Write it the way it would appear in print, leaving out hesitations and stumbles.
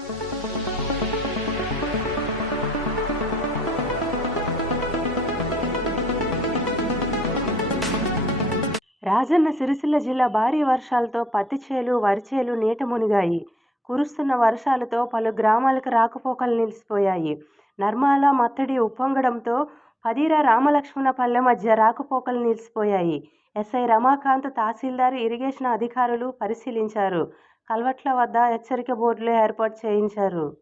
రాజన్న సిరిసిల్ల జిల్లా భారీ వర్షాలతో పత్తి చేలు, వరి చేలు నీట మునిగాయి. కురుస్తున్న వర్షాలతో పలు గ్రామాలకు రాకపోకలు నిలిచిపోయాయి. నర్మాల, మత్తడి ఉప్పొంగడంతో పదిర రామలక్ష్మణపల్లె మధ్య రాకపోకలు నిలిచిపోయాయి. ఎస్ఐ రమాకాంత్, తహసీల్దార్, ఇరిగేషన్ అధికారులు పరిశీలించారు. కల్వర్ట్ల వద్ద హెచ్చరిక బోర్డులు ఏర్పాటు చేయించారు.